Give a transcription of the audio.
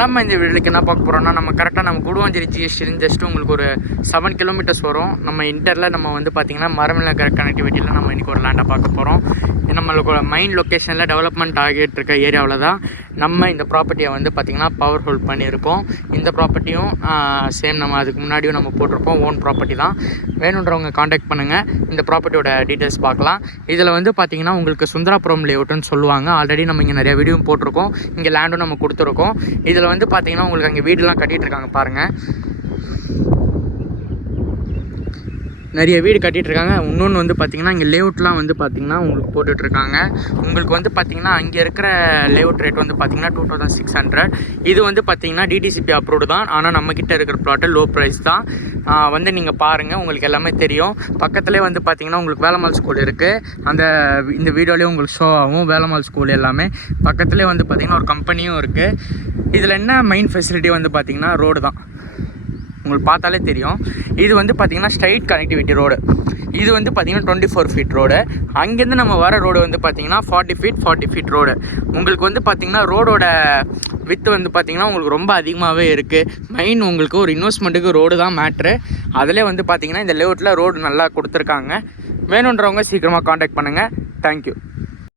நம்ம இந்த வீடியோக்கு என்ன பார்க்க போகிறோம்னா, நம்ம கரெக்டாக நம்ம குடுவாஞ்சேரி ஜிஎஸ்டின்னு ஜஸ்ட்டு உங்களுக்கு ஒரு 7 கிலோமீட்டர்ஸ் வரும். நம்ம இன்டரில் நம்ம வந்து பார்த்திங்கன்னா மரமில்ல கனெக்டிவிட்டியில் நம்ம இன்றைக்கி ஒரு லேண்டை பார்க்க போகிறோம். நம்மளுக்கு மெயின் லொக்கேஷனில் டெவலப்மெண்ட் ஆகிட்டு இருக்க ஏரியாவில் தான் நம்ம இந்த ப்ராப்பர்ட்டியை வந்து பார்த்திங்கன்னா பவர் ஹோல்ட் பண்ணியிருக்கோம். இந்த ப்ராப்பர்ட்டியும் சேம் நம்ம அதுக்கு முன்னாடியும் நம்ம போட்டிருப்போம். ஓன் ப்ராப்பர்ட்டி தான். வேணுன்றவங்க காண்டாக்ட் பண்ணுங்கள். இந்த ப்ராப்பர்ட்டியோட டீட்டெயில்ஸ் பார்க்கலாம். இதில் வந்து பார்த்திங்கன்னா உங்களுக்கு சுந்தராபுரம் லேஅவுட்டுன்னு சொல்லுவாங்க. ஆல்ரெடி நம்ம இங்கே நிறைய வீடியோ போட்டிருக்கோம். இங்கே லேண்டும் நம்ம கொடுத்துருக்கோம். இதில் வந்து பார்த்திங்கன்னா உங்களுக்கு அங்கே வீடுலாம் கட்டிகிட்டு இருக்காங்க பாருங்கள். நிறைய வீடு கட்டிகிட்ருக்காங்க. இன்னொன்று வந்து பார்த்திங்கன்னா இங்கே லேஅவுட்லாம் வந்து பார்த்திங்கன்னா உங்களுக்கு போட்டுட்ருக்காங்க. உங்களுக்கு வந்து பார்த்திங்கன்னா அங்கே இருக்கிற லேஅவுட் ரேட் வந்து பார்த்திங்கன்னா 2600. இது வந்து பார்த்திங்கன்னா டிடிசிபி அப்ரூவ்டு தான். ஆனால் நம்மக்கிட்ட இருக்கிற ப்ளாட்டு லோ ப்ரைஸ் தான். வந்து நீங்கள் பாருங்கள், உங்களுக்கு எல்லாமே தெரியும். பக்கத்துலேயே வந்து பார்த்திங்கன்னா உங்களுக்கு வேலம்மாள் ஸ்கூல் இருக்குது. இந்த வீடியோலேயும் உங்களுக்கு ஷோ ஆகும். வேலம்மாள் ஸ்கூல் எல்லாமே பக்கத்துலேயே வந்து பார்த்திங்கன்னா ஒரு கம்பெனியும் இருக்குது. இதில் என்ன மெயின் ஃபெசிலிட்டி வந்து பார்த்திங்கன்னா ரோடு தான். உங்களுக்கு பார்த்தாலே தெரியும். இது வந்து பார்த்திங்கன்னா ஸ்ட்ரைட் கனெக்டிவிட்டி ரோடு. இது வந்து பார்த்திங்கன்னா 24 ஃபீட் ரோடு. அங்கேருந்து நம்ம வர ரோடு வந்து பார்த்திங்கன்னா 40 ஃபீட் ரோடு. உங்களுக்கு வந்து பார்த்திங்கன்னா ரோடோட வித்து வந்து பார்த்திங்கன்னா உங்களுக்கு ரொம்ப அதிகமாகவே இருக்குது. மெயின் உங்களுக்கு ஒரு இன்வெஸ்ட்மெண்ட்டுக்கு ரோடு தான் மேட்ரு. அதிலே வந்து பார்த்திங்கன்னா இந்த லேஅவுட்டில் ரோடு நல்லா கொடுத்துருக்காங்க. வேணுன்றவங்க சீக்கிரமாக காண்டாக்ட் பண்ணுங்கள். தேங்க்யூ.